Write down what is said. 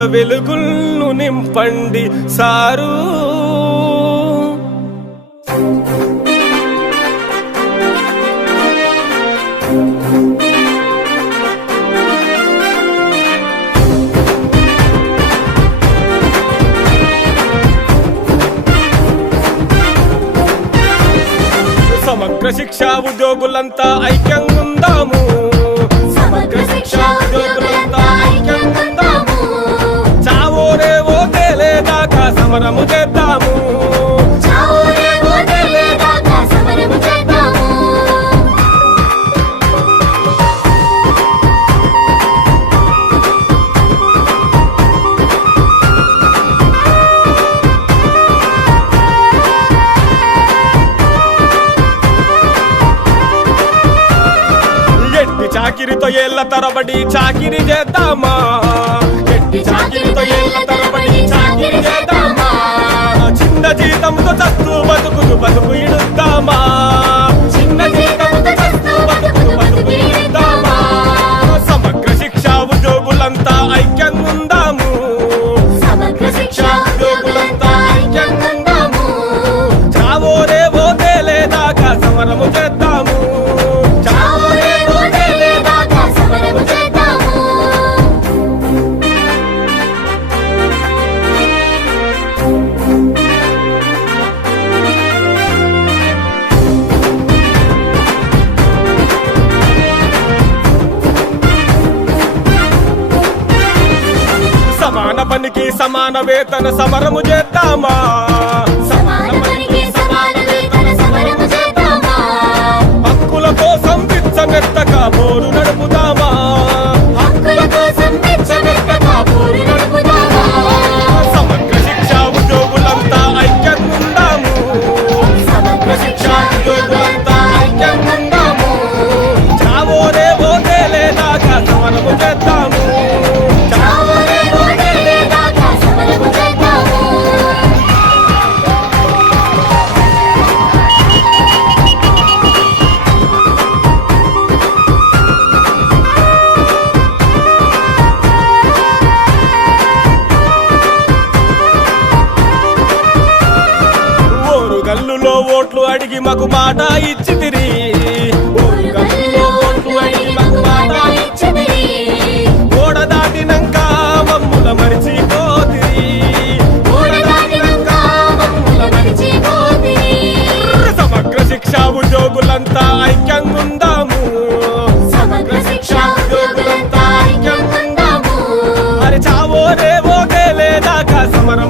వెలుగులను నింపండి సారు. సమగ్ర శిక్షా ఉద్యోగులంతా ఐక్యంగా ఉందాము. చాకిరితో ఏళ్ళ తరబడి చాకిరి చేద్దామా? గట్టి చాకిరితో ఏళ్ళ తరబడి చాకిరి సమాన పనికి సమాన వేతన సమరము చేద్దామా. హక్కుల కోసం పిచ్చమెత్తక పోరు ఓట్లు అడిగి మాకు ఇచ్చితిరి ఓట్లు అడిగి మాకు మాట ఇచ్చితిరి. ఓడ దాటినాక మమ్ముల మరిచిపోతిరి ఊరదాటినాక మమ్ముల మరిచిపోతిరి. సమగ్ర శిక్ష ఉద్యోగులంతా ఐక్యంగా ఉందాము సమగ్ర శిక్ష ఉద్యోగులంతా ఐక్యంగా ఉందాము. మరి చావో రేవో తేలేదాకా సమరము చేద్దాము